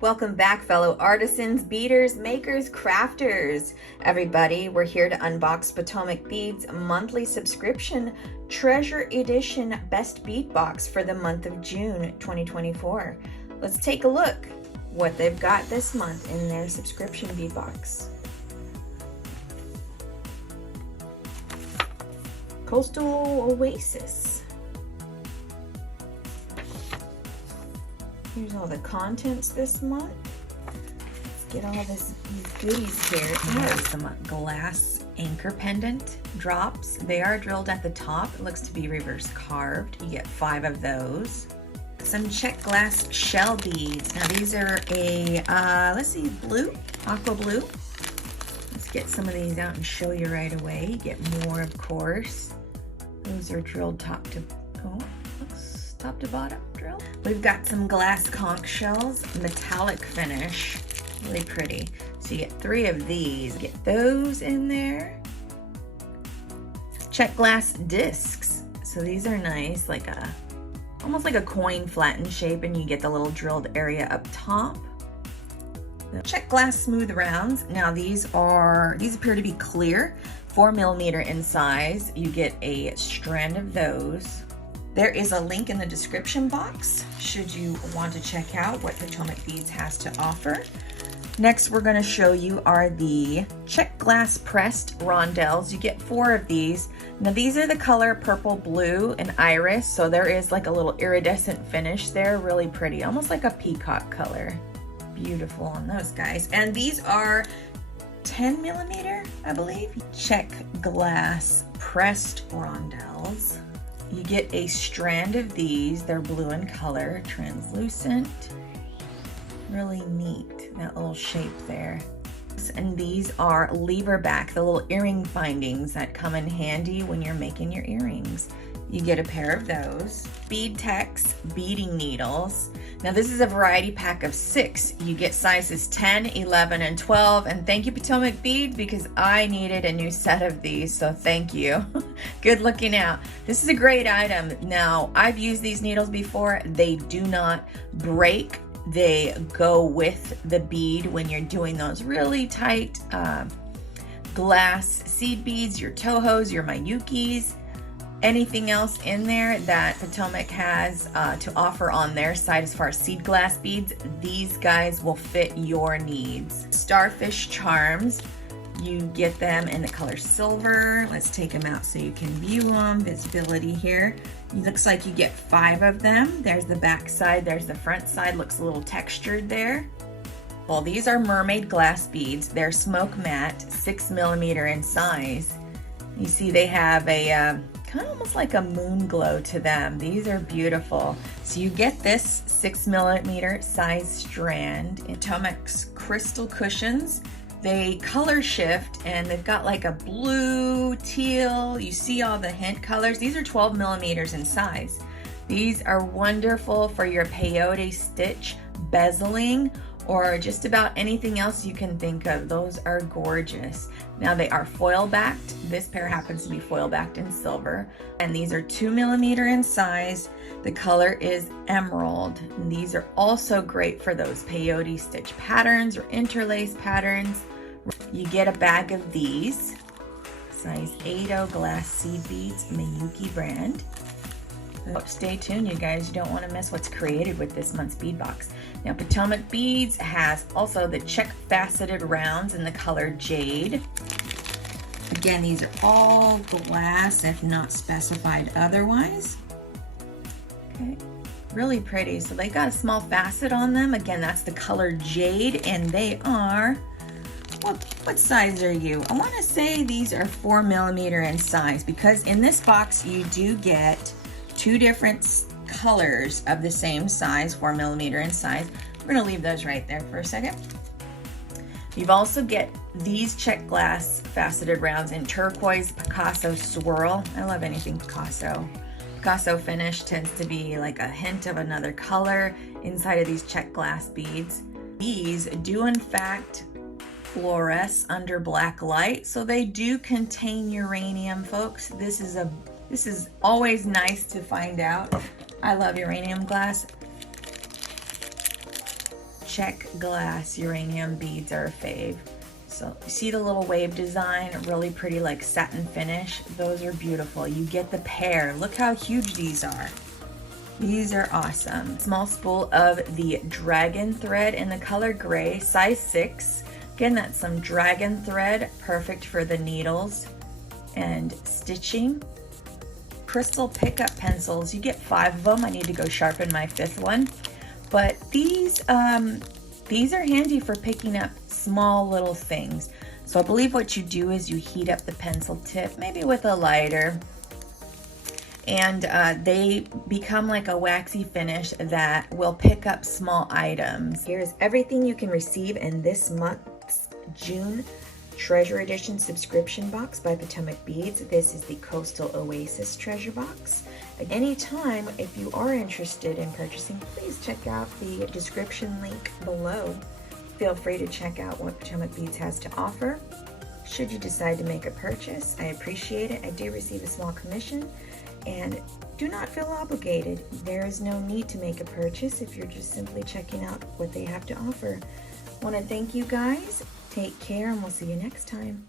Welcome back, fellow artisans, beaders, makers, crafters. Everybody, we're here to unbox Potomac Bead's monthly subscription Treasure Edition Best Bead Box for the month of June 2024. Let's take a look what they've got this month in their subscription bead box. Coastal Oasis. Here's all the contents this month. Let's get all these goodies here. We have some glass anchor pendant drops. They are drilled at the top. It looks to be reverse carved. You get 5 of those. Some check glass shell beads. Now these are a, let's see, blue, aqua blue. Let's get some of these out and show you right away. You get more, of course. Those are drilled top to bottom drill. We've got some glass conch shells, metallic finish, really pretty. So you get 3 of these. Get those in there. Check glass discs. So these are nice, like almost like a coin flattened shape, and you get the little drilled area up top. Check glass smooth rounds. Now these appear to be clear, 4mm in size. You get a strand of those. There is a link in the description box should you want to check out what Potomac Beads has to offer. Next, we're going to show you are the check glass pressed rondelles. You get 4 of these. Now these are the color purple, blue, and iris, so there is like a little iridescent finish there, really pretty, almost like a peacock color. Beautiful on those guys. And these are 10mm, I believe. Check glass pressed rondelles. You get a strand of these. They're blue in color, translucent. Really neat, that little shape there. And these are lever back, the little earring findings that come in handy when you're making your earrings. You get a pair of those. Bead Tex beading needles. Now this is a variety pack of 6. You get sizes 10, 11, and 12. And thank you, Potomac Beads, because I needed a new set of these, so thank you. Good looking out. This is a great item. Now, I've used these needles before. They do not break. They go with the bead when you're doing those really tight glass seed beads, your Tohos, your Mayukis. Anything else in there that Potomac has to offer on their side as far as seed glass beads, these guys will fit your needs. Starfish charms, you get them in the color silver. Let's take them out so you can view them. Visibility here. It looks like you get 5 of them. There's the back side, there's the front side, looks a little textured there. Well, these are mermaid glass beads. They're smoke matte, 6mm in size. You see they have a kind of almost like a moon glow to them. These are beautiful. So you get this 6mm size strand. Potomac's crystal cushions. They color shift and they've got like a blue, teal. You see all the hint colors. These are 12mm in size. These are wonderful for your peyote stitch, bezeling, or just about anything else you can think of. Those are gorgeous. Now they are foil backed. This pair happens to be foil backed in silver. And these are 2mm in size. The color is emerald. And these are also great for those peyote stitch patterns or interlace patterns. You get a bag of these. Size 8-0 glass seed beads, Mayuki brand. Stay tuned, you guys. You don't want to miss what's created with this month's bead box. Now, Potomac Beads has also the check faceted rounds in the color jade. Again, these are all glass if not specified otherwise. Okay, really pretty. So they got a small facet on them. Again, that's the color jade, and they are, what size are you? I want to say these are 4mm in size, because in this box you do get 2 different colors of the same size, 4mm in size. We're gonna leave those right there for a second. You've also get these check glass faceted rounds in turquoise, Picasso swirl. I love anything Picasso. Picasso finish tends to be like a hint of another color inside of these check glass beads. These do in fact fluoresce under black light, so they do contain uranium, folks. This is always nice to find out. I love uranium glass. check glass uranium beads are a fave. So see the little wave design, really pretty like satin finish. Those are beautiful. You get the pair. Look how huge these are. These are awesome. Small spool of the dragon thread in the color gray, size 6. Again, that's some dragon thread, perfect for the needles and stitching. Crystal pickup pencils, you get 5 of them. I need to go sharpen my 5th one. But these are handy for picking up small little things. So I believe what you do is you heat up the pencil tip, maybe with a lighter, and they become like a waxy finish that will pick up small items. Here's everything you can receive in this month's June Treasure Edition subscription box by Potomac Beads. This is the Coastal Oasis treasure box. At any time, if you are interested in purchasing, please check out the description link below. Feel free to check out what Potomac Beads has to offer. Should you decide to make a purchase, I appreciate it. I do receive a small commission, and do not feel obligated. There is no need to make a purchase if you're just simply checking out what they have to offer. I want to thank you guys. Take care, and we'll see you next time.